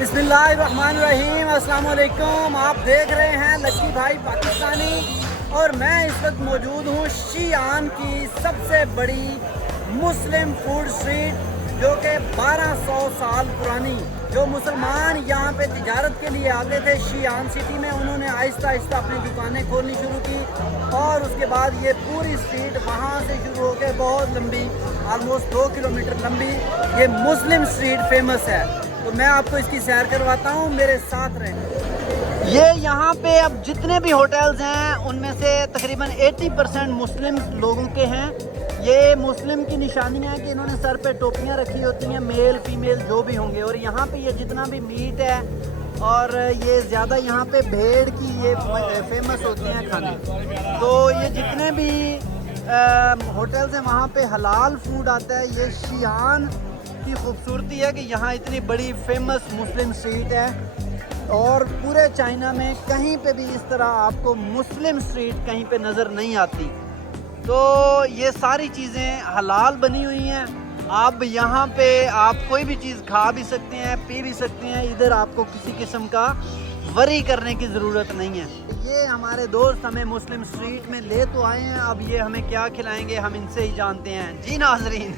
बिस्मिल्लाहिर्रहमानिर्रहीम, अस्सलाम वालेकुम। आप देख रहे हैं लकी भाई पाकिस्तानी और मैं इस वक्त मौजूद हूँ शीआन की सबसे बड़ी मुस्लिम फूड स्ट्रीट, जो कि 1200 साल पुरानी। जो मुसलमान यहाँ पे तिजारत के लिए आते थे शीआन सिटी में, उन्होंने आहिस्ता आहिस्ता अपनी दुकानें खोलनी शुरू की और उसके बाद ये पूरी स्ट्रीट वहाँ से शुरू होकर बहुत लंबी, ऑलमोस्ट 2 किलोमीटर लंबी ये मुस्लिम स्ट्रीट फेमस है। तो मैं आपको इसकी सैर करवाता हूँ, मेरे साथ रहें। ये यहाँ पे अब जितने भी होटल्स हैं उनमें से तकरीबन 80% मुस्लिम लोगों के हैं। ये मुस्लिम की निशानियाँ हैं कि इन्होंने सर पे टोपियाँ रखी होती हैं, मेल फीमेल जो भी होंगे। और यहाँ पे ये जितना भी मीट है और ये ज़्यादा यहाँ पे भेड़ की ये फेमस होते हैं खाने। तो ये जितने भी होटल्स हैं वहाँ पे हलाल फूड आता है। ये शीआन की खूबसूरती है कि यहाँ इतनी बड़ी फेमस मुस्लिम स्ट्रीट है और पूरे चाइना में कहीं पे भी इस तरह आपको मुस्लिम स्ट्रीट कहीं पे नज़र नहीं आती। तो ये सारी चीज़ें हलाल बनी हुई हैं। आप यहाँ पे आप कोई भी चीज़ खा भी सकते हैं, पी भी सकते हैं। इधर आपको किसी किस्म का वरी करने की ज़रूरत नहीं है। ये हमारे दोस्त हमें मुस्लिम स्ट्रीट में ले तो आए हैं, अब ये हमें क्या खिलाएंगे हम इनसे ही जानते हैं। जी नाज़रीन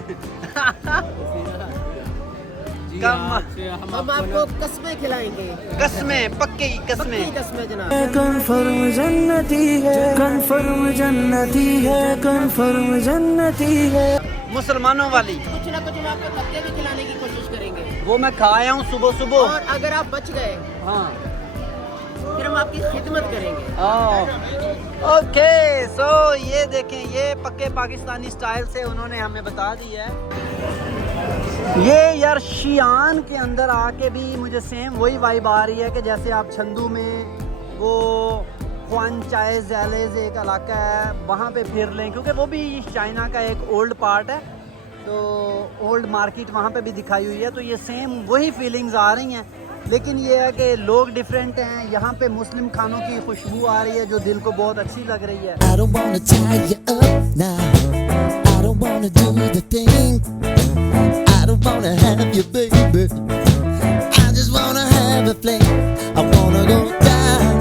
हम आपको कस्में खिलाएंगे। कस्में, पक्की कस्में। कस्में जनाब। कन्फर्म जन्नती है, कन्फर्म जन्नती है, कन्फर्म जन्नती है। मुसलमानों वाली कुछ ना कुछ हम आपको धक्के भी खिलाने की कोशिश करेंगे। वो मैं खा आया हूँ सुबह सुबह। और अगर आप बच गए हाँ, फिर हम आपकी खिदमत करेंगे। ओके, सो ये देखें, ये पक्के पाकिस्तानी स्टाइल से उन्होंने हमें बता दिया है। ये यार शीआन के अंदर आके भी मुझे सेम वही वाइब आ रही है कि जैसे आप छंदू में वो ख्वान चाय जैलेज एक इलाका है वहाँ पे फिर लें, क्योंकि वो भी चाइना का एक ओल्ड पार्ट है। तो ओल्ड मार्केट वहाँ पे भी दिखाई हुई है। तो ये सेम वही फीलिंग्स आ रही हैं, लेकिन ये है कि लोग डिफरेंट हैं। यहाँ पे मुस्लिम खानों की खुशबू आ रही है जो दिल को बहुत अच्छी लग रही है। I don't wanna tie you up now. I don't wanna do the thing. I don't wanna have you, baby. I just wanna have a fling. I wanna go down,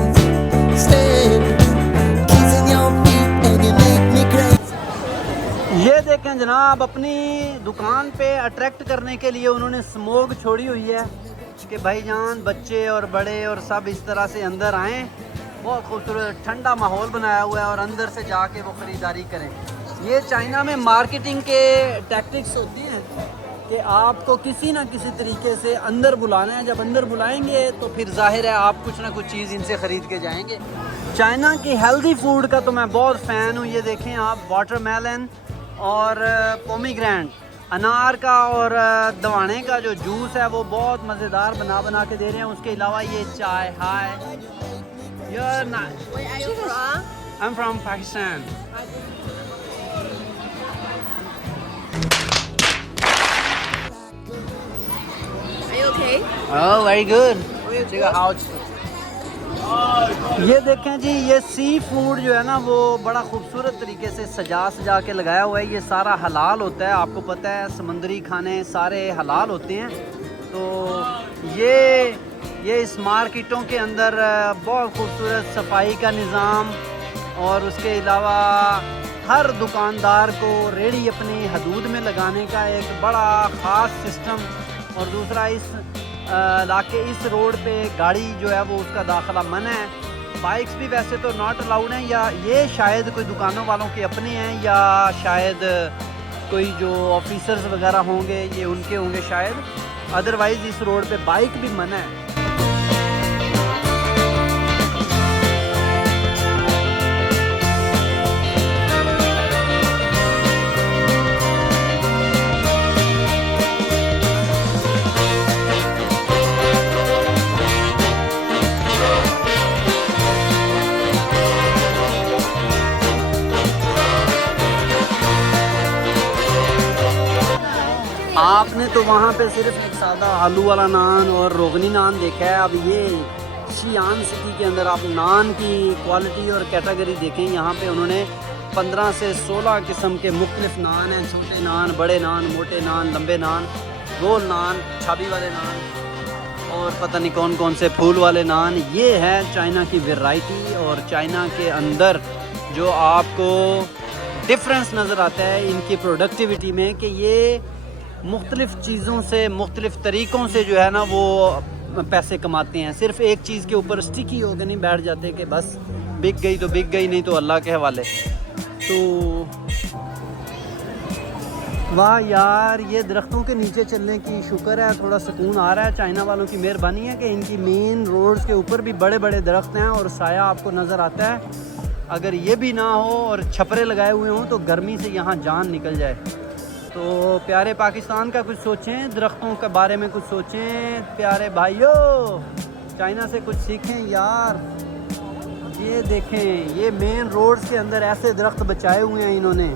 stay, kissing your feet and you make me crazy. ये देखें जनाब, अपनी दुकान पे attract करने के लिए उन्होंने स्मोक छोड़ी हुई है कि भाईजान बच्चे और बड़े और सब इस तरह से अंदर आएँ। बहुत खूबसूरत ठंडा माहौल बनाया हुआ है और अंदर से जाके वो ख़रीदारी करें। ये चाइना में मार्केटिंग के टैक्टिक्स होती हैं कि आपको किसी ना किसी तरीके से अंदर बुलाना है। जब अंदर बुलाएंगे तो फिर जाहिर है आप कुछ ना कुछ चीज़ इनसे ख़रीद के जाएंगे। चाइना की हेल्दी फूड का तो मैं बहुत फ़ैन हूँ। ये देखें आप, वाटरमेलन और पोमीग्रेनेट, अनार का और दवाने का जो जूस है वो बहुत मज़ेदार बना के दे रहे हैं। उसके अलावा ये चाय। हाय, you're not. Where are you from? I'm from Pakistan. Are you okay? Oh, very good. Take a house. ये देखें जी, ये सी फूड जो है ना वो बड़ा खूबसूरत तरीके से सजा के लगाया हुआ है। ये सारा हलाल होता है, आपको पता है समुद्री खाने सारे हलाल होते हैं। तो ये इस मार्केटों के अंदर बहुत खूबसूरत सफाई का निज़ाम और उसके अलावा हर दुकानदार को रेड़ी अपनी हदूद में लगाने का एक बड़ा ख़ास सिस्टम। और दूसरा, इस इलाके इस रोड पे गाड़ी जो है वो उसका दाखिला मना है। बाइक्स भी वैसे तो नॉट अलाउड हैं, या ये शायद कोई दुकानों वालों के अपने हैं या शायद कोई जो ऑफिसर्स वगैरह होंगे ये उनके होंगे शायद। अदरवाइज़ इस रोड पे बाइक भी मना है। आपने तो वहाँ पे सिर्फ एक सादा आलू वाला नान और रोगनी नान देखा है। अब ये शीआन सिटी के अंदर आप नान की क्वालिटी और कैटेगरी देखें। यहाँ पे उन्होंने 15 से 16 किस्म के मुख्तलिफ नान हैं। छोटे नान, बड़े नान, मोटे नान, लंबे नान, गोल नान, छाबी वाले नान और पता नहीं कौन कौन से फूल वाले नान। ये है चाइना की वैरायटी, और चाइना के अंदर जो आपको डिफरेंस नज़र आता है इनकी प्रोडक्टिविटी में कि ये मुख्तलिफ़ चीज़ों से मुख्तलिफ़ तरीक़ों से जो है ना वो पैसे कमाते हैं। सिर्फ एक चीज़ के ऊपर स्टिकी होकर नहीं बैठ जाते कि बस बिक गई तो बिक गई, नहीं तो अल्लाह के हवाले। तो वाह यार, ये दरख्तों के नीचे चलने की शुक्र है, थोड़ा सुकून आ रहा है। चाइना वालों की मेहरबानी है कि इनकी मेन रोड्स के ऊपर भी बड़े बड़े दरख्त हैं और साया आपको नज़र आता है। अगर ये भी ना हो और छपरे लगाए हुए हों तो गर्मी से यहाँ जान निकल जाए। तो प्यारे पाकिस्तान का कुछ सोचें, दरख्तों के बारे में कुछ सोचें प्यारे भाइयों, चाइना से कुछ सीखें यार। ये देखें, ये मेन रोड्स के अंदर ऐसे दरख्त बचाए हुए हैं इन्होंने।